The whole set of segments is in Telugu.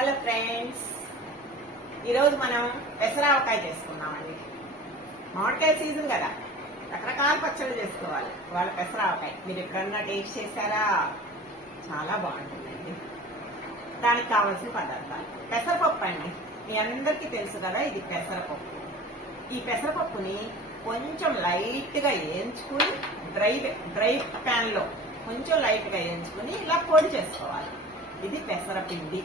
హలో ఫ్రెండ్స్ ఈరోజు మనం పెసరావకాయ చేసుకున్నామండి మామిడికాయ సీజన్ కదా. రకరకాల పచ్చళ్ళు చేసుకోవాలి. వాళ్ళ పెసరావకాయ. మీరు ఎప్పుడన్నా టేస్ట్ చేశారా? చాలా బాగుంటుందండి. దానికి కావాల్సిన పదార్థాలు. పెసరపప్పు అండి. మీ అందరికీ తెలుసు కదా ఇది పెసరపప్పు. ఈ పెసరపప్పుని కొంచెం లైట్గా వేయించుకుని డ్రై డ్రై ప్యాన్లో కొంచెం లైట్గా వేయించుకుని ఇలా పొడి చేసుకోవాలి. ఇది పెసరపిండి.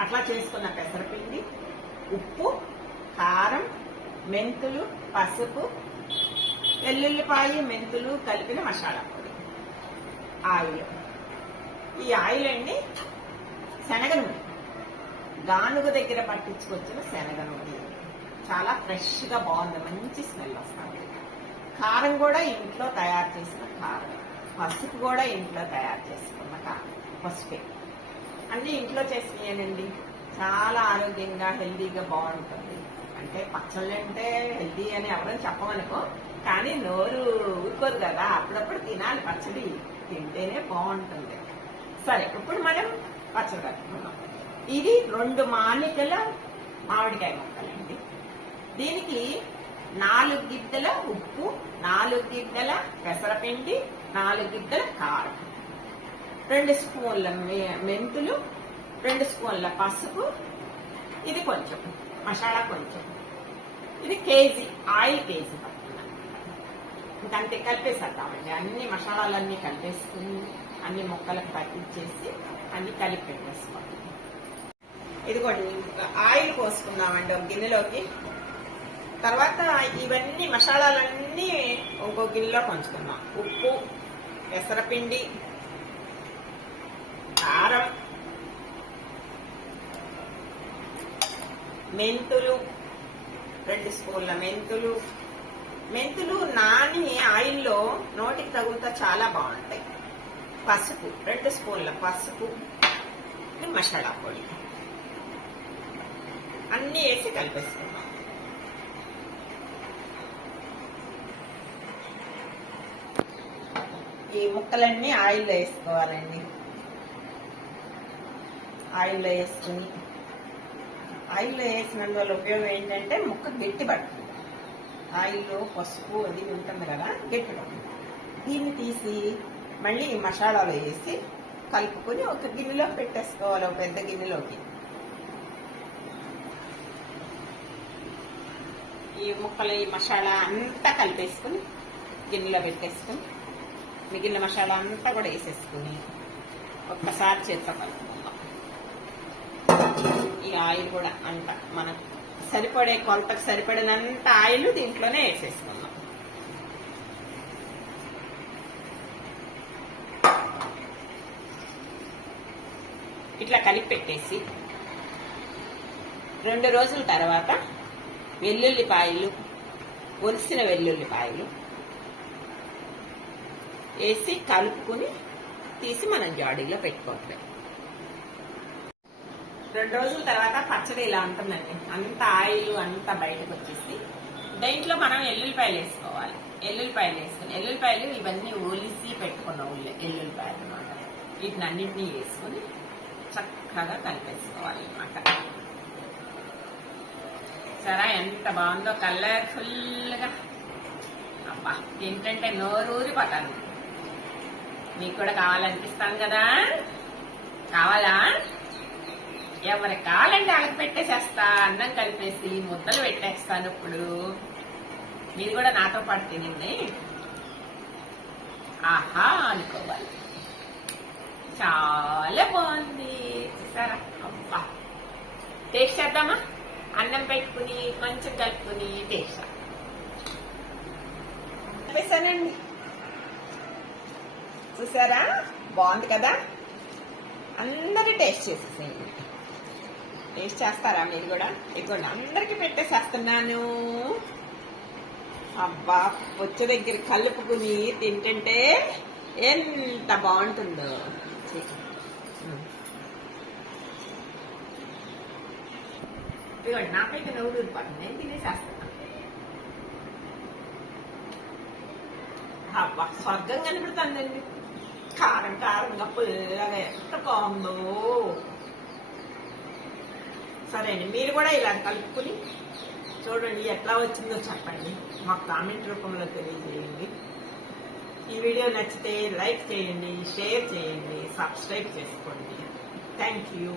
అట్లా చేసుకున్న పెసరపిండి ఉప్పు కారం మెంతులు పసుపు వెల్లుల్లిపాయ మెంతులు కలిపిన మసాలా పొడి. ఆయిల్. ఈ ఆయిల్ అండి శనగ నూనె. గానుగ దగ్గర పట్టించుకొచ్చిన శనగ నూనె. చాలా ఫ్రెష్గా బాగుంది మంచి స్మెల్ వస్తుంది. కారం కూడా ఇంట్లో తయారు చేసిన కారం. పసుపు కూడా ఇంట్లో తయారు చేసుకున్న కారం. పసుపే అన్ని ఇంట్లో చేసినాయనండి. చాలా ఆరోగ్యంగా హెల్దీగా బాగుంటుంది. అంటే పచ్చళ్ళు అంటే హెల్దీ అని ఎవరైనా చెప్పమనుకో కానీ నోరు ఊరుకోదు కదా. అప్పుడప్పుడు తినాలి పచ్చడి. తింటేనే బాగుంటుంది. సరే ఇప్పుడు మనం పచ్చడి కట్టుకున్నాం ఇది రెండు మానికల మామిడికాయ ముక్కలండి. దీనికి నాలుగు గిద్దల ఉప్పు నాలుగు గిద్దల పెసరపిండి నాలుగు గిద్దల కారం. రెండు స్పూన్ల మెంతులు రెండు స్పూన్ల పసుపు. ఇది కొంచెం మసాలా కొంచెం. ఇది కేజీ ఆయిల్ కేజీ ఇంకంతే కలిపేసేద్దామండి. అన్ని మసాలాలన్నీ కలిపేసుకుని అన్ని మొక్కలకు పట్టించేసి అన్ని కలిపి పెట్టేసుకోండి ఇదిగోండి ఆయిల్ పోసుకుందామండి ఒక గిన్నెలోకి. తర్వాత ఇవన్నీ మసాలాలన్నీ ఇంకో గిన్నెలో పంచుకుందాం. ఉప్పు పెసరపిండి కారం మెంతులు రెండు స్పూన్ల మెంతులు. మెంతులు నాని ఆయిల్లో నోటికి తగులుతా చాలా బాగుంటాయి. పసుపు రెండు స్పూన్ల పసుపు మసాలా పొడి. అన్నీ వేసి కలిపేసుకున్నాం ఈ ముక్కలన్నీ ఆయిల్లో వేసుకోవాలండి. ఆయిల్లో వేసుకుని ఆయిల్లో వేసినందువల్ల ఉపయోగం ఏంటంటే ముక్క గట్టి పడుతుంది. ఆయిల్లో పసుపు అది ఉంటుంది కదా గట్టి పడుతుంది. దీన్ని తీసి మళ్ళీ మసాలాలు మసాలాలో వేసి కలుపుకొని ఒక గిన్నెలో పెట్టేసుకోవాలి ఒక పెద్ద గిన్నెలోకి. ఈ ముక్కలు ఈ మసాలా అంతా కలిపేసుకుని గిన్నెలో పెట్టేసుకుని మిగిలిన మసాలా అంతా కూడా వేసేసుకుని ఒక్కసారి చేత్తో కలుపుకుందాం ఆయిల్ కూడా అంత మనకు సరిపడే కొలతకు సరిపడినంత ఆయిల్ దీంట్లోనే వేసేసుకుందాం. ఇట్లా కలిపి పెట్టేసి రెండు రోజుల తర్వాత వెల్లుల్లిపాయలు ఒలిసిన వెల్లుల్లిపాయలు వేసి కలుపుకుని తీసి మనం జాడీలో పెట్టుకోవట్లేదు రెండు రోజుల తర్వాత పచ్చడి ఇలా ఉంటుందండి అంత ఆయిల్ అంతా బయటకు వచ్చేసి దీంట్లో మనం ఎల్లుల్లిపాయలు వేసుకోవాలి. ఎల్లుల్లిపాయలు వేసుకుని ఎల్లుల్లిపాయలు ఇవన్నీ ఒలిసి పెట్టుకున్న ఉల్లి ఎల్లుల్లిపాయలు అనమాట వీటిని అన్నింటినీ వేసుకుని చక్కగా కలిపేసుకోవాలి అనమాట సరే ఎంత బాగుందో కలర్ఫుల్గా అబ్బా ఏంటంటే నోరూరిపోతాను. మీకు కూడా కావాలనిపిస్తాను కదా? కావాలా? ఎవరికి కావాలంటే వాళ్ళకి పెట్టేసేస్తా అన్నం కలిపేసి ముద్దలు పెట్టేస్తాను ఇప్పుడు మీరు కూడా నాతో పాటు తినండి. ఆహా అనుకోవాలి. చాలా బాగుంది. చూసారా? అబ్బా. టేస్ట్ చేద్దామా? అన్నం పెట్టుకుని కొంచెం కలుపుకుని టేస్ట్ చేద్దాం. చూసారా? బాగుంది కదా? అందరూ టేస్ట్ చేసేసేయండి. టేస్ట్ చేస్తారా మీరు కూడా? ఇదిగోండి అందరికి పెట్టేసేస్తున్నాను. అబ్బా వచ్చే దగ్గర కలుపుకుని తింటుంటే ఎంత బాగుంటుందో. ఇదిగోండి నాకైతే నవ్వు ఊరిపోతుంది నేను తినేసేస్తున్నాను అబ్బా స్వర్గం కనబడుతుందండి కారం కారంగా పుల్లగా ఎంత బాగుందో. సరే అండి మీరు కూడా ఇలా కలుపుకుని చూడండి ఎట్లా వచ్చిందో చెప్పండి. మాకు కామెంట్ రూపంలో తెలియజేయండి. ఈ వీడియో నచ్చితే లైక్ చేయండి షేర్ చేయండి సబ్స్క్రైబ్ చేసుకోండి. Thank you.